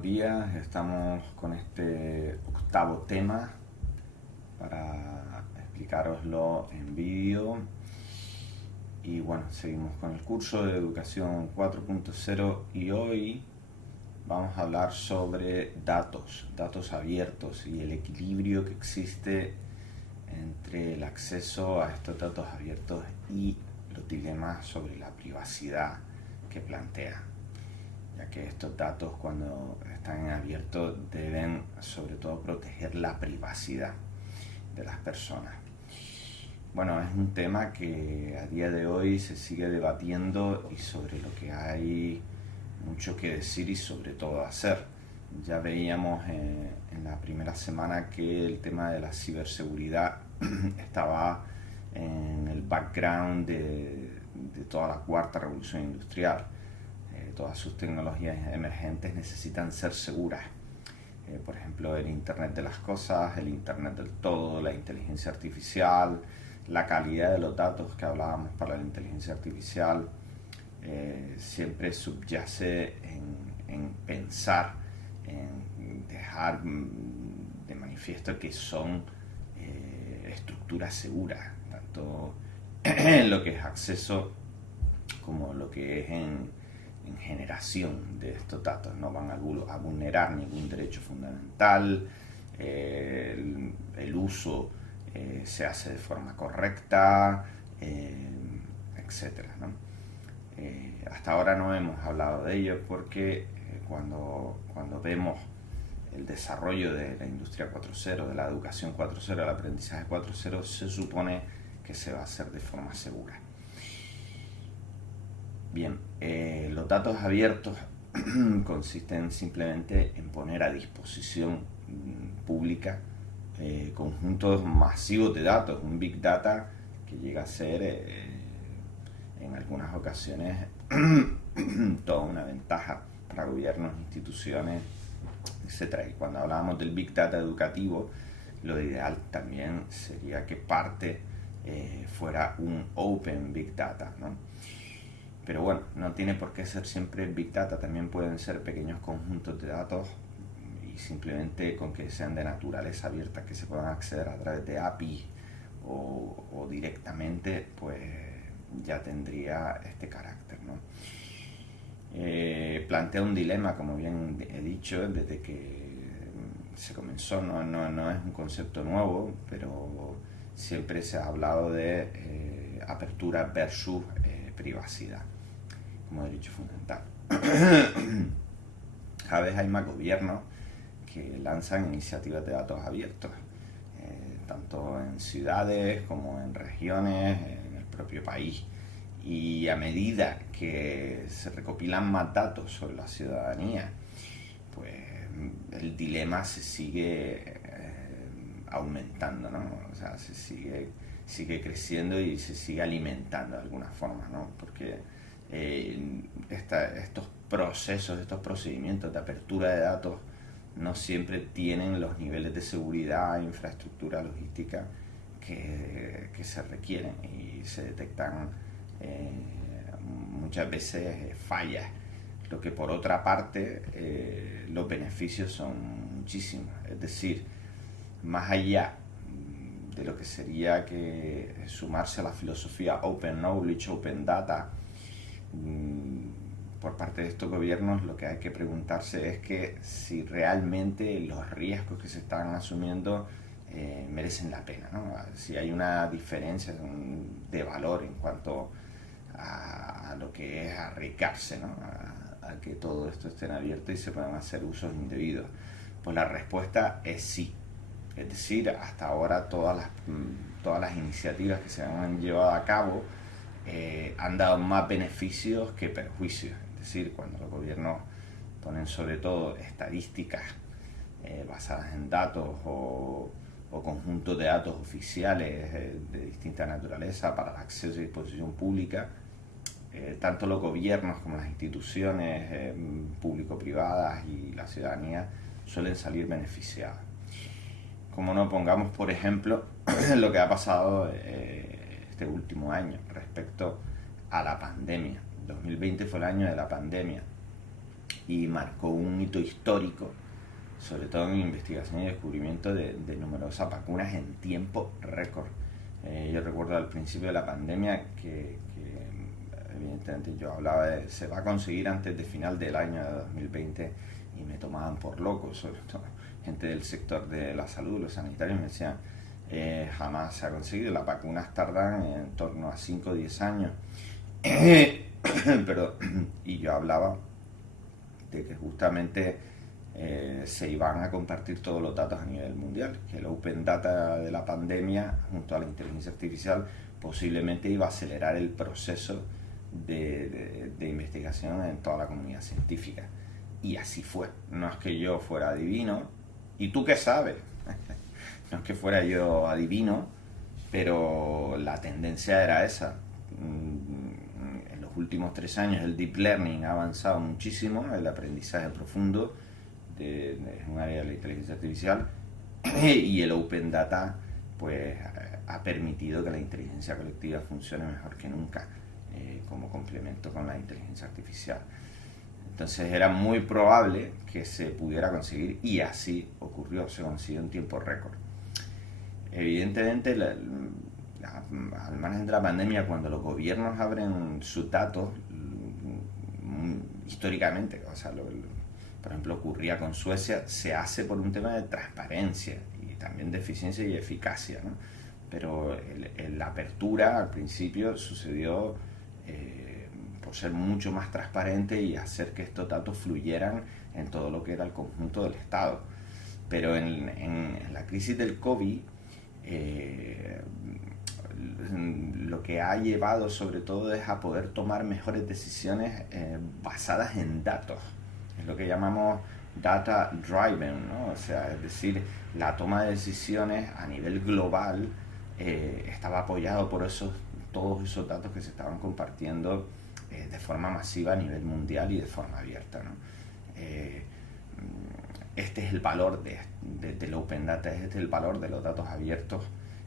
buenos días. Estamos con este octavo tema para explicároslo en vídeo. Y bueno, seguimos con el curso de Educación 4.0 y hoy vamos a hablar sobre datos abiertos y el equilibrio que existe entre el acceso a estos datos abiertos y los dilemas sobre la privacidad que plantea, ya que estos datos, cuando están en abierto, deben sobre todo proteger la privacidad de las personas. Bueno, es un tema que a día de hoy se sigue debatiendo y sobre lo que hay mucho que decir y sobre todo hacer. Ya veíamos en la primera semana que el tema de la ciberseguridad estaba en el background de toda la cuarta revolución industrial. Todas sus tecnologías emergentes necesitan ser seguras. Por ejemplo, el Internet de las cosas, el Internet del todo, la inteligencia artificial, la calidad de los datos que hablábamos para la inteligencia artificial, siempre subyace en pensar, en dejar de manifiesto que son estructuras seguras, tanto en lo que es acceso como lo que es en generación de estos datos. No van a vulnerar ningún derecho fundamental, el uso se hace de forma correcta, etcétera, ¿no? Hasta ahora no hemos hablado de ello porque cuando vemos el desarrollo de la industria 4.0, de la educación 4.0, del aprendizaje 4.0, se supone que se va a hacer de forma segura. Bien, los datos abiertos consisten simplemente en poner a disposición pública conjuntos masivos de datos, un big data que llega a ser en algunas ocasiones toda una ventaja para gobiernos, instituciones, etc. Y cuando hablamos del big data educativo, lo ideal también sería que parte fuera un open big data, ¿no? Pero bueno, no tiene por qué ser siempre big data, también pueden ser pequeños conjuntos de datos y simplemente con que sean de naturaleza abierta, que se puedan acceder a través de API o directamente, pues ya tendría este carácter, ¿no? Plantea un dilema, como bien he dicho, desde que se comenzó. No es un concepto nuevo, pero siempre se ha hablado de apertura versus privacidad como derecho fundamental. Cada vez hay más gobiernos que lanzan iniciativas de datos abiertos, tanto en ciudades como en regiones, en el propio país. Y a medida que se recopilan más datos sobre la ciudadanía, pues el dilema se sigue aumentando, ¿no? O sea, se sigue creciendo y se sigue alimentando de alguna forma, ¿no? Porque estos procesos, estos procedimientos de apertura de datos no siempre tienen los niveles de seguridad, infraestructura, logística que se requieren y se detectan muchas veces fallas, lo que por otra parte los beneficios son muchísimos. Es decir, más allá de lo que sería que sumarse a la filosofía Open Knowledge, Open Data, por parte de estos gobiernos, lo que hay que preguntarse es que si realmente los riesgos que se están asumiendo merecen la pena, ¿no? Si hay una diferencia de valor en cuanto a lo que es arriesgarse, ¿no? A que todo esto esté en abierto y se puedan hacer usos indebidos. Pues la respuesta es sí. Es decir, hasta ahora todas las iniciativas que se han llevado a cabo han dado más beneficios que perjuicios. Es decir, cuando los gobiernos ponen sobre todo estadísticas basadas en datos o conjuntos de datos oficiales de distinta naturaleza para el acceso y disposición pública, tanto los gobiernos como las instituciones público-privadas y la ciudadanía suelen salir beneficiadas. Como no, pongamos por ejemplo lo que ha pasado este último año respecto a la pandemia. 2020 fue el año de la pandemia y marcó un hito histórico, sobre todo en investigación y descubrimiento de numerosas vacunas en tiempo récord. Yo recuerdo al principio de la pandemia que evidentemente yo hablaba de se va a conseguir antes de final del año de 2020 y me tomaban por loco, sobre todo gente del sector de la salud, los sanitarios me decían jamás se ha conseguido, las vacunas tardan en torno a 5 o 10 años. Pero, y yo hablaba de que justamente se iban a compartir todos los datos a nivel mundial, que el Open Data de la pandemia junto a la inteligencia artificial posiblemente iba a acelerar el proceso de investigación en toda la comunidad científica. Y así fue. No es que yo fuera adivino, ¿y tú qué sabes? No es que fuera yo adivino, pero la tendencia era esa. En los últimos 3 años el Deep Learning ha avanzado muchísimo, el aprendizaje profundo es un área de la inteligencia artificial, y el Open Data pues ha permitido que la inteligencia colectiva funcione mejor que nunca como complemento con la inteligencia artificial. Entonces era muy probable que se pudiera conseguir y así ocurrió, se consiguió en tiempo récord. Evidentemente, al margen de la pandemia, cuando los gobiernos abren sus datos, históricamente, o sea, por ejemplo ocurría con Suecia, se hace por un tema de transparencia y también de eficiencia y eficacia, ¿no? Pero la apertura al principio sucedió por ser mucho más transparente y hacer que estos datos fluyeran en todo lo que era el conjunto del Estado. Pero en la crisis del COVID, lo que ha llevado sobre todo es a poder tomar mejores decisiones basadas en datos. Es lo que llamamos data driven, ¿no? O sea, es decir, la toma de decisiones a nivel global estaba apoyado por todos esos datos que se estaban compartiendo de forma masiva a nivel mundial y de forma abierta, ¿no? Este es el valor del Open Data, este es el valor de los datos abiertos,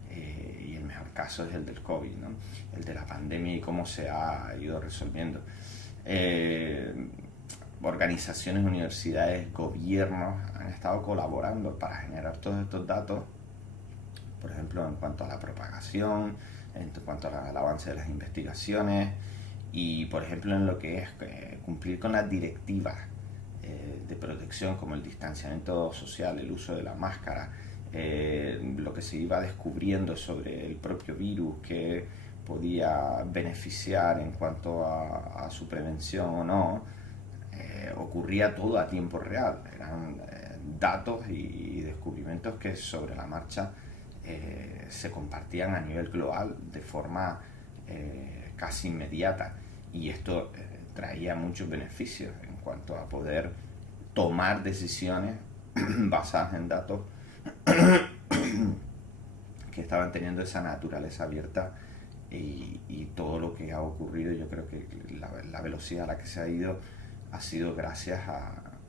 y el mejor caso es el del COVID, ¿no? El de la pandemia y cómo se ha ido resolviendo. Organizaciones, universidades, gobiernos han estado colaborando para generar todos estos datos, por ejemplo, en cuanto a la propagación, en cuanto al avance de las investigaciones y, por ejemplo, en lo que es cumplir con las directivas de protección como el distanciamiento social, el uso de la máscara, lo que se iba descubriendo sobre el propio virus que podía beneficiar en cuanto a su prevención o no, ocurría todo a tiempo real. Eran datos y descubrimientos que sobre la marcha se compartían a nivel global de forma casi inmediata, y esto traía muchos beneficios en cuanto a poder tomar decisiones basadas en datos que estaban teniendo esa naturaleza abierta, y todo lo que ha ocurrido, yo creo que la velocidad a la que se ha ido ha sido gracias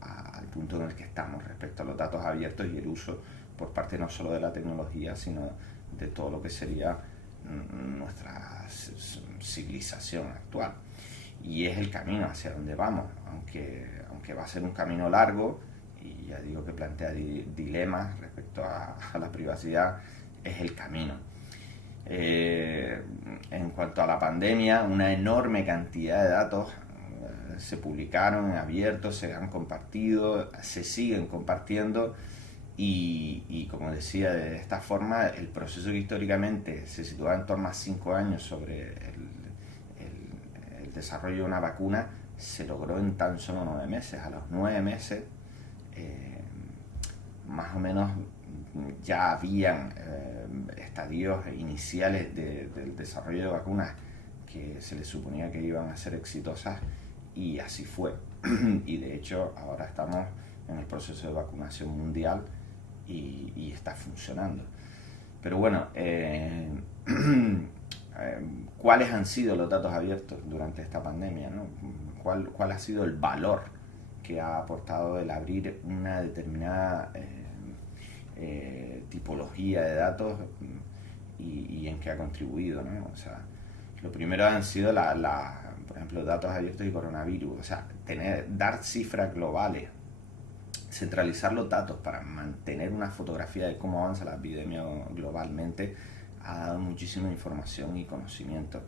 al punto en el que estamos respecto a los datos abiertos y el uso por parte no solo de la tecnología, sino de todo lo que sería nuestra civilización actual. Y es el camino hacia donde vamos, aunque va a ser un camino largo, y ya digo que plantea dilemas respecto a la privacidad, es el camino. En cuanto a la pandemia, una enorme cantidad de datos se publicaron en abierto, se han compartido, se siguen compartiendo, y como decía, de esta forma el proceso que históricamente se situaba en torno a 5 años sobre el desarrollo de una vacuna se logró en tan solo 9 meses. A los 9 meses más o menos ya habían estadios iniciales del desarrollo de vacunas que se les suponía que iban a ser exitosas, y así fue. Y de hecho ahora estamos en el proceso de vacunación mundial y está funcionando. Pero bueno, ¿cuáles han sido los datos abiertos durante esta pandemia, ¿no? ¿Cuál ha sido el valor que ha aportado el abrir una determinada tipología de datos y en qué ha contribuido, ¿no? O sea, Lo primero han sido por ejemplo, datos abiertos y coronavirus, o sea, dar cifras globales, centralizar los datos para mantener una fotografía de cómo avanza la epidemia globalmente, ha dado muchísima información y conocimiento.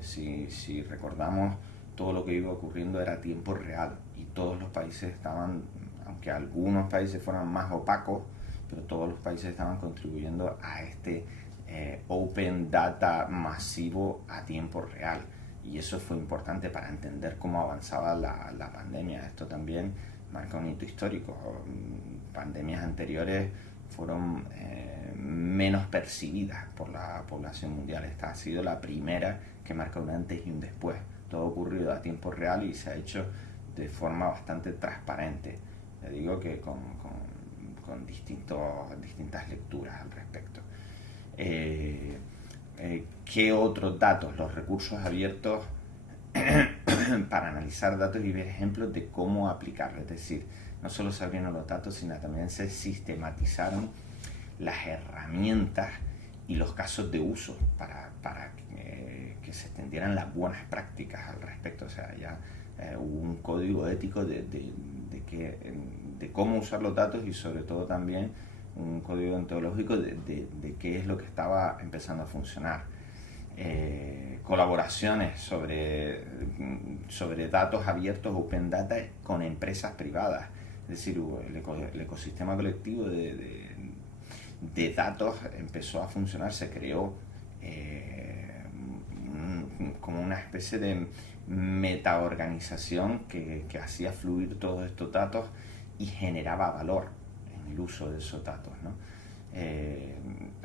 Si recordamos, todo lo que iba ocurriendo era a tiempo real y todos los países estaban, aunque algunos países fueran más opacos, pero todos los países estaban contribuyendo a este open data masivo a tiempo real, y eso fue importante para entender cómo avanzaba la pandemia. Esto también marca un hito histórico. Pandemias anteriores fueron menos percibidas por la población mundial. Esta ha sido la primera que marca un antes y un después. Todo ha ocurrido a tiempo real y se ha hecho de forma bastante transparente. Le digo que con distintas lecturas al respecto. ¿Qué otros datos? Los recursos abiertos para analizar datos y ver ejemplos de cómo aplicarlos. Es decir, no solo se abrieron los datos, sino también se sistematizaron las herramientas y los casos de uso para que se extendieran las buenas prácticas al respecto. O sea, ya hubo un código ético de cómo usar los datos, y sobre todo también un código ontológico de qué es lo que estaba empezando a funcionar. Colaboraciones sobre datos abiertos, open data, con empresas privadas. Es decir, el ecosistema colectivo de datos empezó a funcionar, se creó como una especie de metaorganización que hacía fluir todos estos datos y generaba valor en el uso de esos datos, ¿no?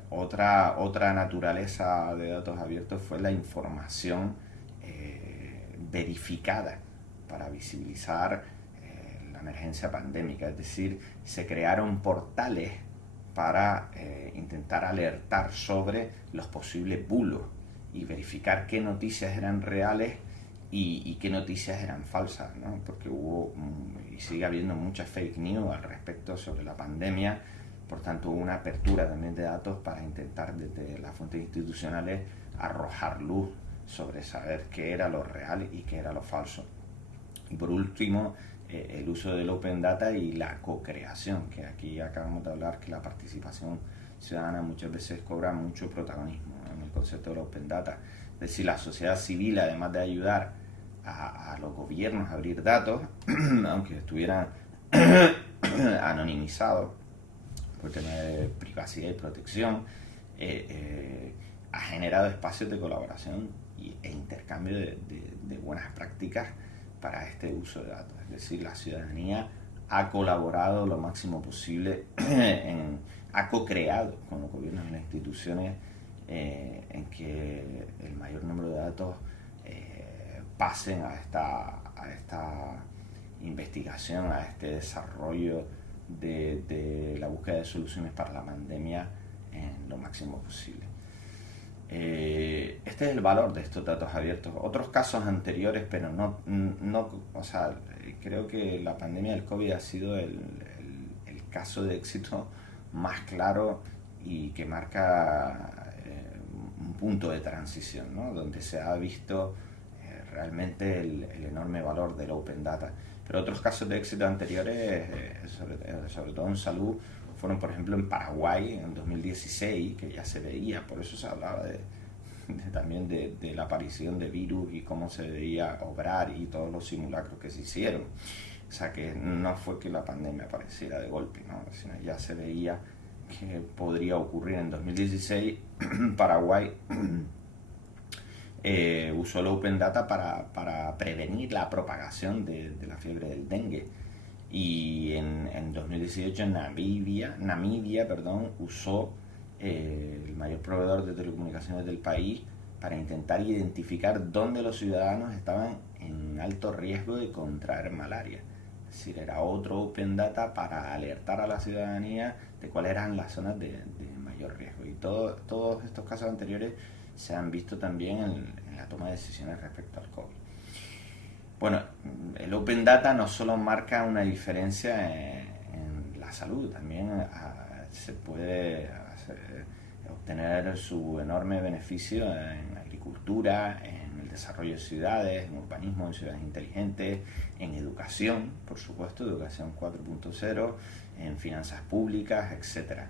Otra naturaleza de datos abiertos fue la información verificada para visibilizar la emergencia pandémica. Es decir, se crearon portales para intentar alertar sobre los posibles bulos y verificar qué noticias eran reales y qué noticias eran falsas, ¿no? Porque hubo y sigue habiendo muchas fake news al respecto sobre la pandemia. Por tanto, hubo una apertura también de datos para intentar desde las fuentes institucionales arrojar luz sobre saber qué era lo real y qué era lo falso. Y por último, el uso del open data y la co-creación, que aquí acabamos de hablar que la participación ciudadana muchas veces cobra mucho protagonismo en el concepto del open data. Es decir, la sociedad civil, además de ayudar a los gobiernos a abrir datos, aunque estuvieran anonimizados por tema de privacidad y protección, ha generado espacios de colaboración e intercambio de buenas prácticas para este uso de datos. Es decir, la ciudadanía ha colaborado lo máximo posible, ha co-creado con los gobiernos y las instituciones en que el mayor número de datos pasen a esta investigación, a este desarrollo de la búsqueda de soluciones para la pandemia en lo máximo posible. Este es el valor de estos datos abiertos. Otros casos anteriores, pero o sea, creo que la pandemia del COVID ha sido el caso de éxito más claro y que marca un punto de transición, ¿no? Donde se ha visto realmente el enorme valor del open data. Pero otros casos de éxito anteriores, sobre todo en salud, fueron por ejemplo en Paraguay en 2016, que ya se veía, por eso se hablaba también de la aparición de virus y cómo se debía obrar y todos los simulacros que se hicieron. O sea que no fue que la pandemia apareciera de golpe, ¿no? Sino ya se veía que podría ocurrir. En 2016 Paraguay usó el Open Data para prevenir la propagación de la fiebre del dengue. Y en 2018 Namibia usó el mayor proveedor de telecomunicaciones del país para intentar identificar dónde los ciudadanos estaban en alto riesgo de contraer malaria. Es decir, era otro Open Data para alertar a la ciudadanía de cuáles eran las zonas de mayor riesgo. Y todos estos casos anteriores se han visto también en la toma de decisiones respecto al COVID. Bueno, el Open Data no solo marca una diferencia en la salud, también se puede obtener su enorme beneficio en agricultura, en el desarrollo de ciudades, en urbanismo, en ciudades inteligentes, en educación, por supuesto, educación 4.0, en finanzas públicas, etcétera.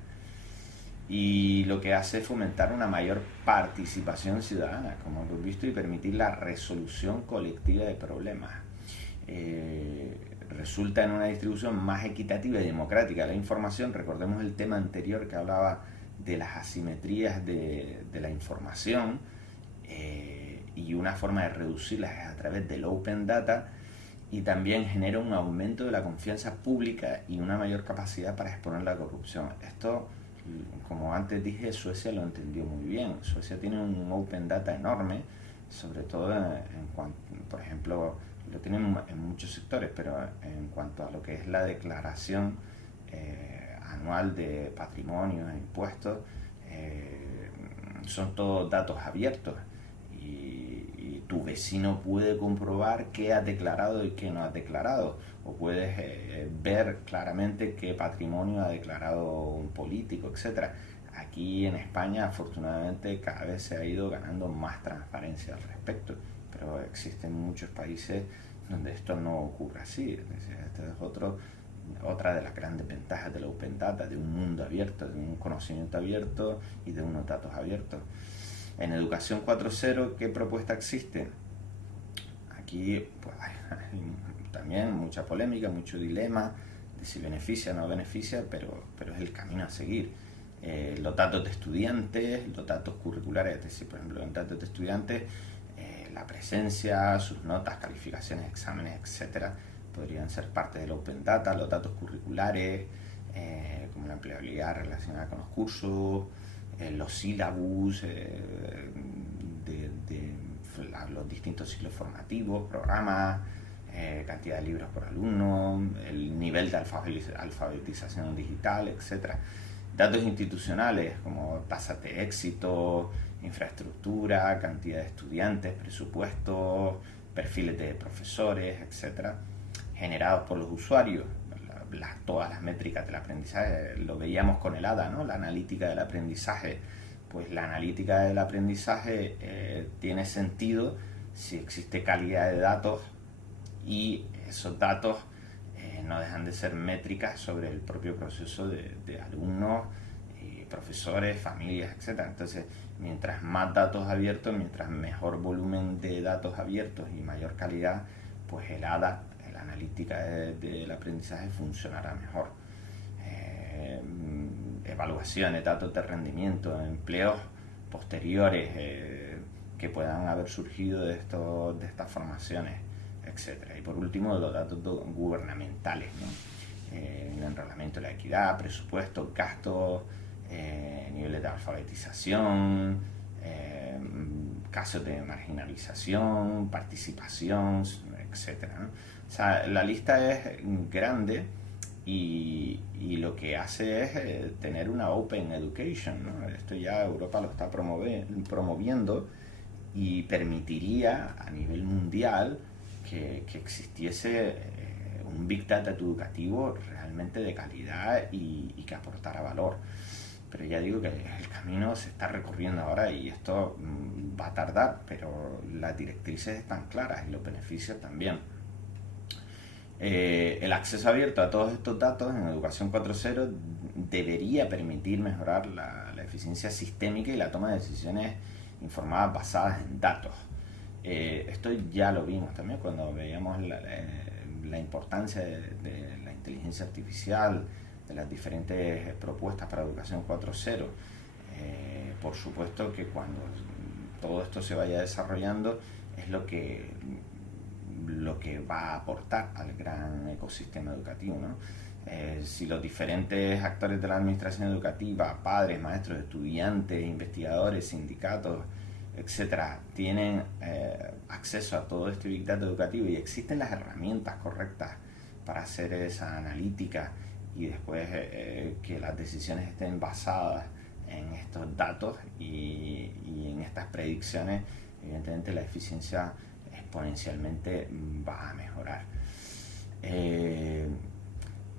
Y lo que hace es fomentar una mayor participación ciudadana, como hemos visto, y permitir la resolución colectiva de problemas. Resulta en una distribución más equitativa y democrática de la información. Recordemos el tema anterior que hablaba de las asimetrías de la información, y una forma de reducirlas es a través del Open Data, y también genera un aumento de la confianza pública y una mayor capacidad para exponer la corrupción. Esto, como antes dije, Suecia lo entendió muy bien. Suecia tiene un Open Data enorme, sobre todo en cuanto, por ejemplo, lo tienen en muchos sectores, pero en cuanto a lo que es la declaración anual de patrimonio e impuestos, son todos datos abiertos, y tu vecino puede comprobar qué has declarado y qué no has declarado, o puedes ver claramente qué patrimonio ha declarado un político, etcétera. Aquí en España, afortunadamente, cada vez se ha ido ganando más transparencia al respecto, pero existen muchos países donde esto no ocurre así. Este es otra de las grandes ventajas del Open Data, de un mundo abierto, de un conocimiento abierto y de unos datos abiertos. En Educación 4.0, ¿qué propuesta existe? Aquí pues, hay también mucha polémica, mucho dilema de si beneficia o no beneficia, pero es el camino a seguir. Los datos de estudiantes, los datos curriculares, es decir, por ejemplo, en datos de estudiantes, la presencia, sus notas, calificaciones, exámenes, etcétera, podrían ser parte del Open Data. Los datos curriculares, como la empleabilidad relacionada con los cursos, los sílabus de los distintos ciclos formativos, programas, cantidad de libros por alumno, el nivel de alfabetización digital, etcétera. Datos institucionales como tasas de éxito, infraestructura, cantidad de estudiantes, presupuestos, perfiles de profesores, etcétera, generados por los usuarios. Todas las métricas del aprendizaje, lo veíamos con el ADA, ¿no? La analítica del aprendizaje. Pues la analítica del aprendizaje tiene sentido si existe calidad de datos, y esos datos no dejan de ser métricas sobre el propio proceso de alumnos, profesores, familias, etc. Entonces, mientras más datos abiertos, mientras mejor volumen de datos abiertos y mayor calidad, pues el ADA, la analítica del aprendizaje, funcionará mejor. Evaluaciones, datos de rendimiento, empleos posteriores que puedan haber surgido de estas formaciones, etcétera. Y por último, los datos gubernamentales, ¿no? El enrolamiento, la equidad, presupuestos, gastos, niveles de alfabetización, casos de marginalización, participación, etcétera, ¿no? O sea, la lista es grande, y lo que hace es tener una Open Education, ¿no? Esto ya Europa lo está promoviendo, y permitiría a nivel mundial que existiese un Big Data educativo realmente de calidad y que aportara valor. Pero ya digo que el camino se está recorriendo ahora, y esto va a tardar, pero las directrices están claras y los beneficios también. El acceso abierto a todos estos datos en Educación 4.0 debería permitir mejorar la eficiencia sistémica y la toma de decisiones informadas basadas en datos. Esto ya lo vimos también cuando veíamos la importancia de la inteligencia artificial, de las diferentes propuestas para Educación 4.0. Por supuesto que cuando todo esto se vaya desarrollando es lo que va a aportar al gran ecosistema educativo, ¿no? Si los diferentes actores de la administración educativa, padres, maestros, estudiantes, investigadores, sindicatos, etcétera, tienen acceso a todo este Big Data educativo, y existen las herramientas correctas para hacer esa analítica, y después que las decisiones estén basadas en estos datos y en estas predicciones, evidentemente la eficiencia exponencialmente va a mejorar.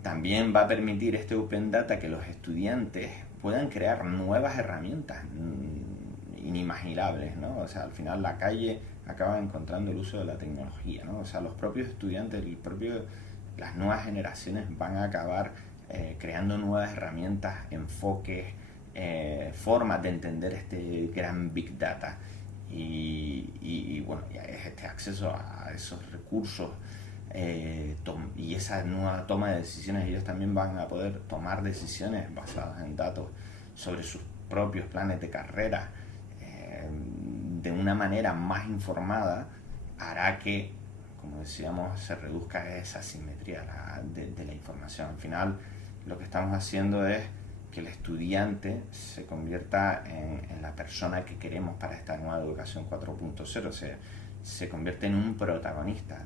También va a permitir este Open Data que los estudiantes puedan crear nuevas herramientas inimaginables, ¿no? O sea, al final la calle acaba encontrando el uso de la tecnología, ¿no? O sea, los propios estudiantes, las nuevas generaciones van a acabar creando nuevas herramientas, enfoques, formas de entender este gran Big Data y bueno, este acceso a esos recursos y esa nueva toma de decisiones. Ellos también van a poder tomar decisiones basadas en datos sobre sus propios planes de carrera de una manera más informada. Hará que, como decíamos, se reduzca esa asimetría de la información. Al final lo que estamos haciendo es que el estudiante se convierta en la persona que queremos para esta nueva educación 4.0, o sea, se convierte en un protagonista.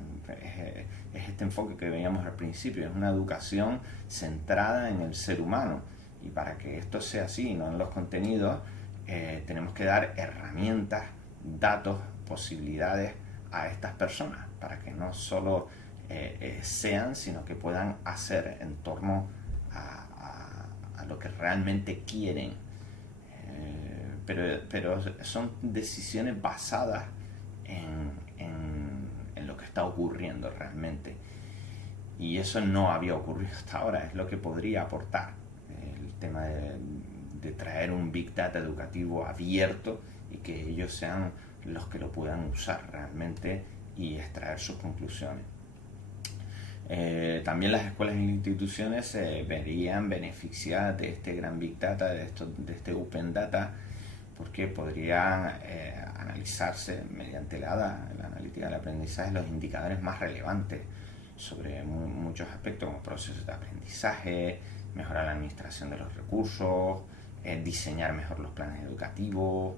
Es este enfoque que veíamos al principio, es una educación centrada en el ser humano, y para que esto sea así, no en los contenidos, tenemos que dar herramientas, datos, posibilidades a estas personas para que no solo sean, sino que puedan hacer en torno a lo que realmente quieren. Pero son decisiones basadas en lo que está ocurriendo realmente. Y eso no había ocurrido hasta ahora, es lo que podría aportar el tema de traer un Big Data educativo abierto y que ellos sean los que lo puedan usar realmente y extraer sus conclusiones. También las escuelas e instituciones se verían beneficiadas de este gran Big Data, de este Open Data, porque podrían analizarse mediante la analítica del aprendizaje los indicadores más relevantes sobre muchos aspectos, como procesos de aprendizaje, mejorar la administración de los recursos, diseñar mejor los planes educativos,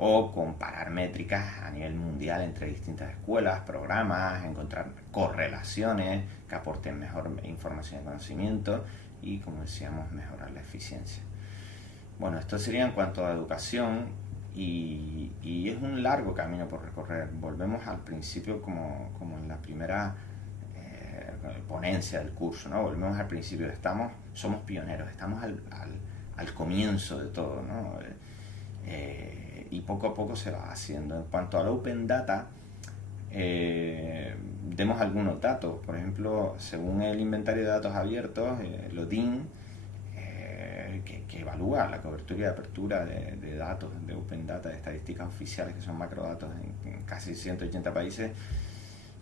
o comparar métricas a nivel mundial entre distintas escuelas, programas, encontrar correlaciones que aporten mejor información y conocimiento y, como decíamos, mejorar la eficiencia. Bueno, esto sería en cuanto a educación y es un largo camino por recorrer. Volvemos al principio como en la primera ponencia del curso, ¿no? Volvemos al principio, somos pioneros, estamos al comienzo de todo, ¿no? Y poco a poco se va haciendo. En cuanto al Open Data, demos algunos datos. Por ejemplo, según el inventario de datos abiertos, el ODIN, que evalúa la cobertura y apertura de datos de Open Data, de estadísticas oficiales, que son macrodatos en casi 180 países,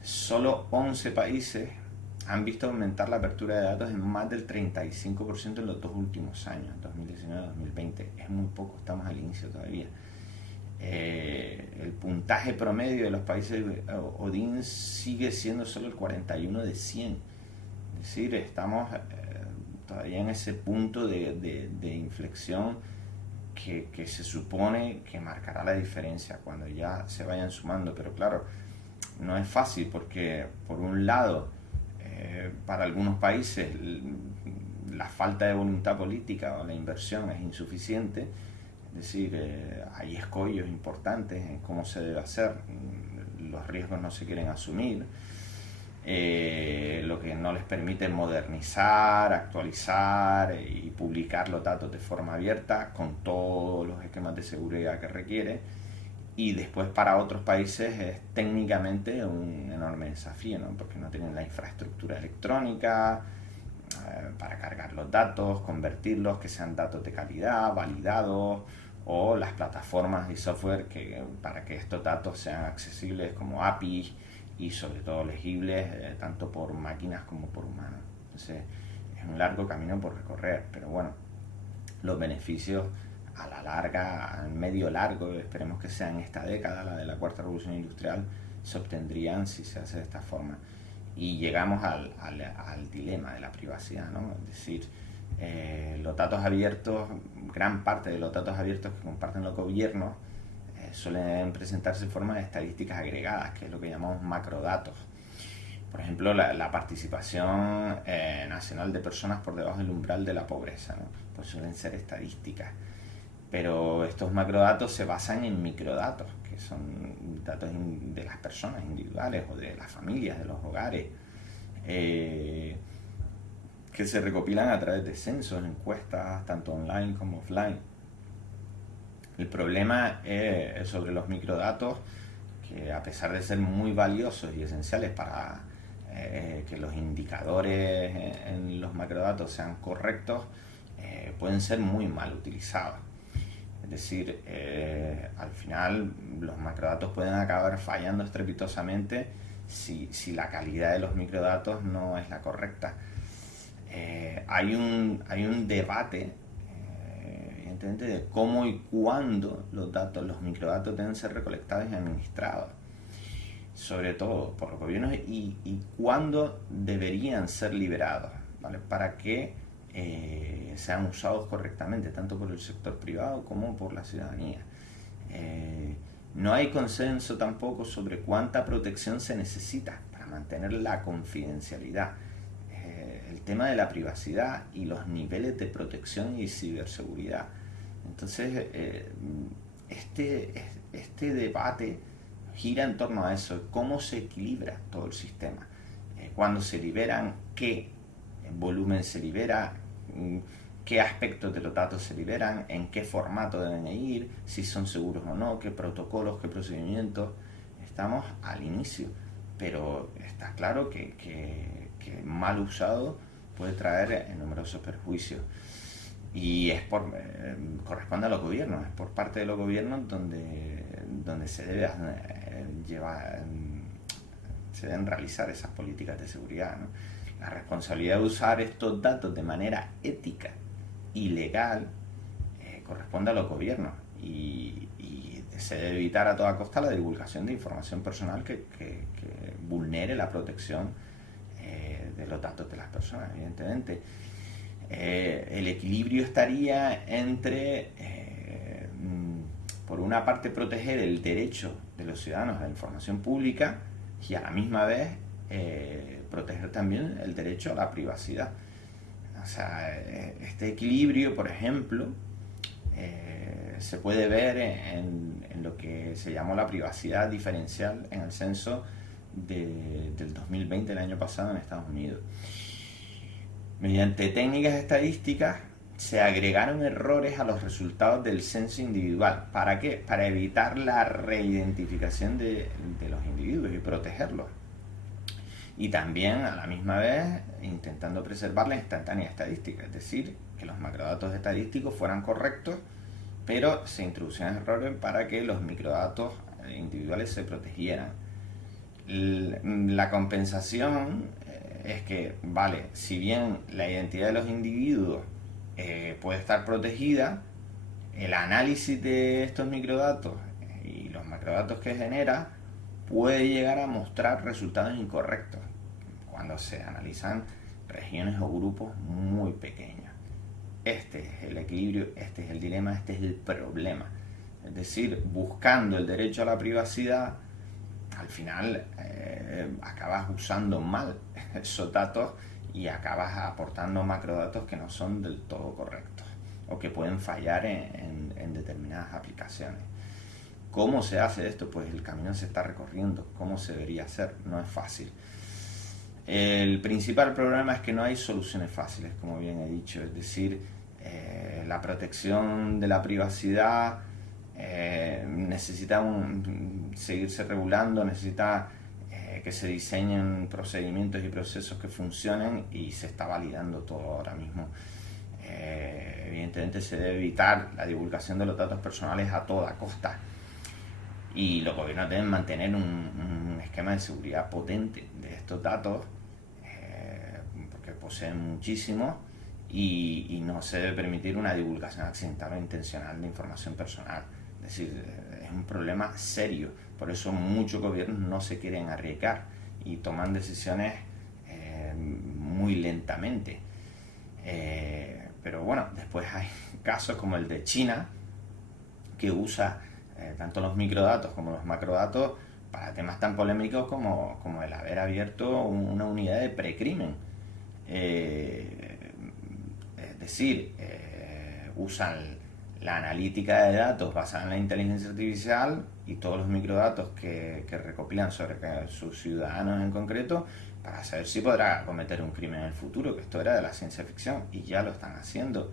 solo 11 países han visto aumentar la apertura de datos en más del 35% en los 2 últimos años, 2019-2020. Es muy poco, estamos al inicio todavía. El puntaje promedio de los países ODIN sigue siendo solo el 41 de 100. Es decir, estamos todavía en ese punto de inflexión que se supone que marcará la diferencia cuando ya se vayan sumando. Pero claro, no es fácil porque, por un lado, para algunos países la falta de voluntad política o la inversión es insuficiente. Es decir, hay escollos importantes en cómo se debe hacer, los riesgos no se quieren asumir, lo que no les permite modernizar, actualizar y publicar los datos de forma abierta con todos los esquemas de seguridad que requiere. Y después para otros países es técnicamente un enorme desafío, ¿no? Porque no tienen la infraestructura electrónica para cargar los datos, convertirlos, que sean datos de calidad, validados, o las plataformas y software para que estos datos sean accesibles como APIs y sobre todo legibles tanto por máquinas como por humanos. Entonces es un largo camino por recorrer, pero bueno, los beneficios a la larga, al medio largo, esperemos que sea en esta década, la de la cuarta revolución industrial, se obtendrían si se hace de esta forma. Y llegamos al dilema de la privacidad, ¿no? Es decir, los datos abiertos, gran parte de los datos abiertos que comparten los gobiernos suelen presentarse en forma de estadísticas agregadas, que es lo que llamamos macrodatos. Por ejemplo, la participación nacional de personas por debajo del umbral de la pobreza, ¿no? Pues suelen ser estadísticas. Pero estos macrodatos se basan en microdatos, que son datos de las personas individuales o de las familias, de los hogares. que se recopilan a través de censos, encuestas, tanto online como offline. El problema es sobre los microdatos, que a pesar de ser muy valiosos y esenciales para que los indicadores en los macrodatos sean correctos, pueden ser muy mal utilizados. Es decir, al final los macrodatos pueden acabar fallando estrepitosamente si la calidad de los microdatos no es la correcta. Hay un debate, evidentemente, de cómo y cuándo los microdatos deben ser recolectados y administrados, sobre todo por los gobiernos, y cuándo deberían ser liberados, ¿vale? Para que sean usados correctamente, tanto por el sector privado como por la ciudadanía. No hay consenso tampoco sobre cuánta protección se necesita para mantener la confidencialidad, el tema de la privacidad y los niveles de protección y ciberseguridad. Entonces, este debate gira en torno a eso, cómo se equilibra todo el sistema, cuándo se liberan, qué volumen se libera, qué aspectos de los datos se liberan, en qué formato deben ir, si son seguros o no, qué protocolos, qué procedimientos. Estamos al inicio, pero está claro que mal usado puede traer numerosos perjuicios. Y corresponde a los gobiernos, es por parte de los gobiernos donde se deben realizar esas políticas de seguridad, ¿no? La responsabilidad de usar estos datos de manera ética y legal corresponde a los gobiernos, y se debe evitar a toda costa la divulgación de información personal que vulnere la protección de los datos de las personas, evidentemente. El equilibrio estaría entre, por una parte, proteger el derecho de los ciudadanos a la información pública y a la misma vez proteger también el derecho a la privacidad. O sea, este equilibrio, por ejemplo, se puede ver en lo que se llamó la privacidad diferencial en el censo del 2020, el año pasado, en Estados Unidos. Mediante técnicas estadísticas se agregaron errores a los resultados del censo individual. ¿Para qué? Para evitar la reidentificación de los individuos y protegerlos. Y también, a la misma vez, intentando preservar la instantánea estadística, es decir, que los macrodatos estadísticos fueran correctos, pero se introducían errores para que los microdatos individuales se protegieran. La compensación es que, vale, si bien la identidad de los individuos puede estar protegida, el análisis de estos microdatos y los macrodatos que genera puede llegar a mostrar resultados incorrectos cuando se analizan regiones o grupos muy pequeños. Este es el equilibrio, este es el dilema, este es el problema. Es decir, buscando el derecho a la privacidad, al final acabas usando mal esos datos y acabas aportando macrodatos que no son del todo correctos o que pueden fallar en determinadas aplicaciones. ¿Cómo se hace esto? Pues el camino se está recorriendo. ¿Cómo se debería hacer? No es fácil. El principal problema es que no hay soluciones fáciles, como bien he dicho. Es decir, la protección de la privacidad necesita seguirse regulando, necesita que se diseñen procedimientos y procesos que funcionen, y se está validando todo ahora mismo. Evidentemente se debe evitar la divulgación de los datos personales a toda costa, y los gobiernos deben mantener un esquema de seguridad potente de estos datos, porque poseen muchísimo, y no se debe permitir una divulgación accidental o intencional de información personal. Es decir, es un problema serio. Por eso muchos gobiernos no se quieren arriesgar y toman decisiones muy lentamente. Pero bueno, después hay casos como el de China, que usa tanto los microdatos como los macrodatos para temas tan polémicos como el haber abierto una unidad de precrimen. Es decir, usan la analítica de datos basada en la inteligencia artificial y todos los microdatos que recopilan sobre sus ciudadanos en concreto, para saber si podrá cometer un crimen en el futuro, que esto era de la ciencia ficción y ya lo están haciendo.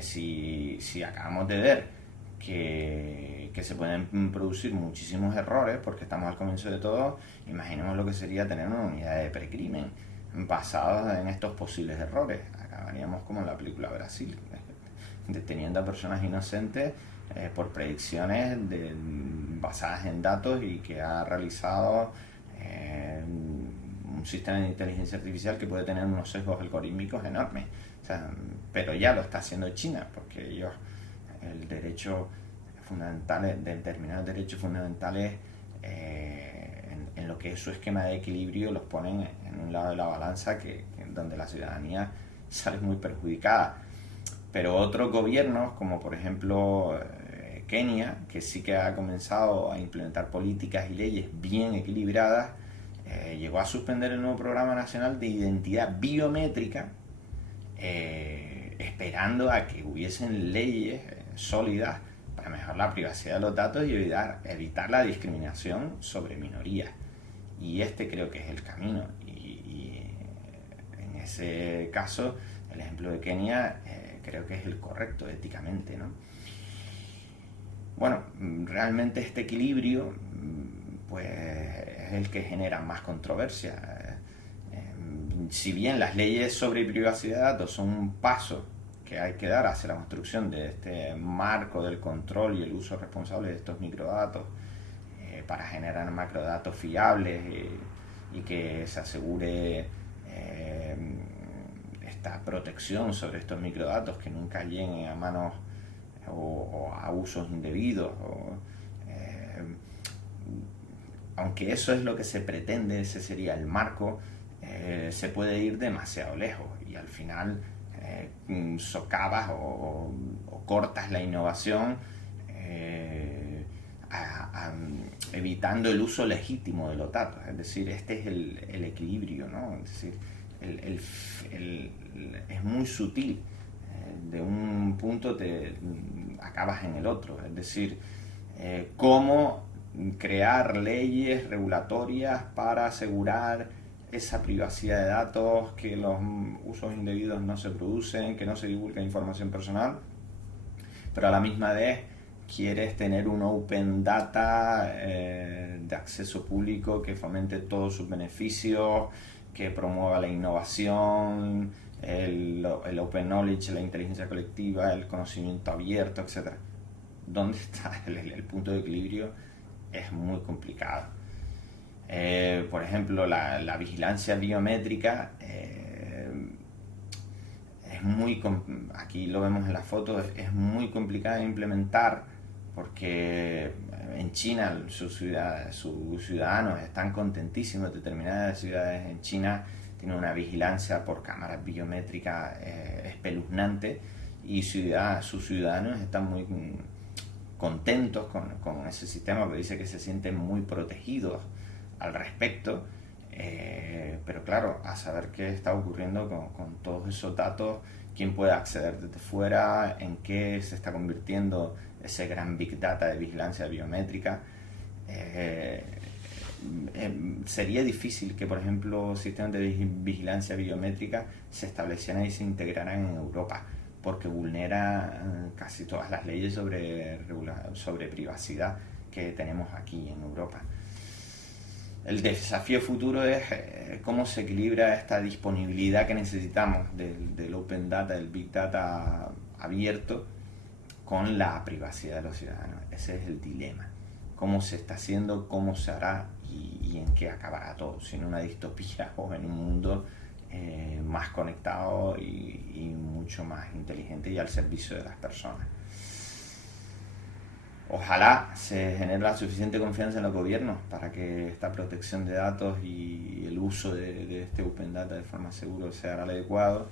Si acabamos de ver que se pueden producir muchísimos errores porque estamos al comienzo de todo, imaginemos lo que sería tener una unidad de precrimen basados en estos posibles errores. Acabaríamos como en la película Brasil, deteniendo a personas inocentes por predicciones basadas en datos y que ha realizado un sistema de inteligencia artificial que puede tener unos sesgos algorítmicos enormes. O sea, pero ya lo está haciendo China, porque ellos el derecho fundamental, determinados derechos fundamentales en lo que es su esquema de equilibrio los ponen en un lado de la balanza donde la ciudadanía sale muy perjudicada. Pero otros gobiernos, como por ejemplo Kenia, que sí que ha comenzado a implementar políticas y leyes bien equilibradas, llegó a suspender el nuevo Programa Nacional de Identidad Biométrica, esperando a que hubiesen leyes sólidas para mejorar la privacidad de los datos y evitar la discriminación sobre minorías. Y este creo que es el camino. Y en ese caso, el ejemplo de Kenia creo que es el correcto éticamente, ¿no? Bueno, realmente este equilibrio pues es el que genera más controversia. Si bien las leyes sobre privacidad de datos son un paso que hay que dar hacia la construcción de este marco del control y el uso responsable de estos microdatos para generar macrodatos fiables y que se asegure esta protección sobre estos microdatos, que nunca lleguen a manos o a usos indebidos. Aunque eso es lo que se pretende, ese sería el marco, se puede ir demasiado lejos y al final socavas o cortas la innovación evitando el uso legítimo de los datos. Es decir, este es el equilibrio, ¿no? Es decir, es muy sutil. De un punto te acabas en el otro. Es decir, cómo crear leyes regulatorias para asegurar esa privacidad de datos, que los usos indebidos no se producen, que no se divulga información personal, pero a la misma vez quieres tener un open data de acceso público que fomente todos sus beneficios, que promueva la innovación, el open knowledge, la inteligencia colectiva, el conocimiento abierto, etc. ¿Dónde está el punto de equilibrio? Es muy complicado. Por ejemplo, la vigilancia biométrica aquí lo vemos en la foto, es muy complicada de implementar porque en China sus ciudadanos están contentísimos. Determinadas ciudades en China tienen una vigilancia por cámaras biométricas espeluznante y sus ciudadanos están muy contentos con ese sistema, porque dice que se sienten muy protegidos al respecto. Pero claro, a saber qué está ocurriendo con todos esos datos, quién puede acceder desde fuera, en qué se está convirtiendo ese gran big data de vigilancia biométrica. Sería difícil que, por ejemplo, sistemas de vigilancia biométrica se establecieran y se integraran en Europa, porque vulnera casi todas las leyes sobre privacidad que tenemos aquí en Europa. El desafío futuro es cómo se equilibra esta disponibilidad que necesitamos del open data, del big data abierto, con la privacidad de los ciudadanos. Ese es el dilema. Cómo se está haciendo, cómo se hará y en qué acabará todo. Si en una distopía o en un mundo más conectado y mucho más inteligente y al servicio de las personas. Ojalá se genere la suficiente confianza en los gobiernos para que esta protección de datos y el uso de este open data de forma segura sea el adecuado.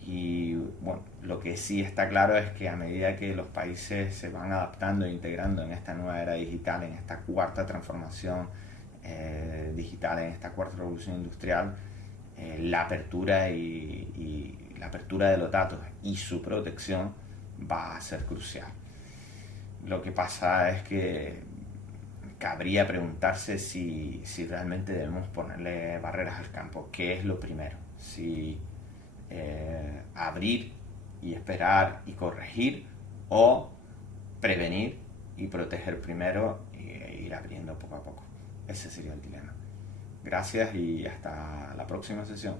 Y bueno, lo que sí está claro es que a medida que los países se van adaptando e integrando en esta nueva era digital, en esta cuarta transformación digital, en esta cuarta revolución industrial, la apertura y la apertura de los datos y su protección va a ser crucial. Lo que pasa es que cabría preguntarse si realmente debemos ponerle barreras al campo. ¿Qué es lo primero? Si abrir y esperar y corregir, o prevenir y proteger primero e ir abriendo poco a poco. Ese sería el dilema. Gracias y hasta la próxima sesión.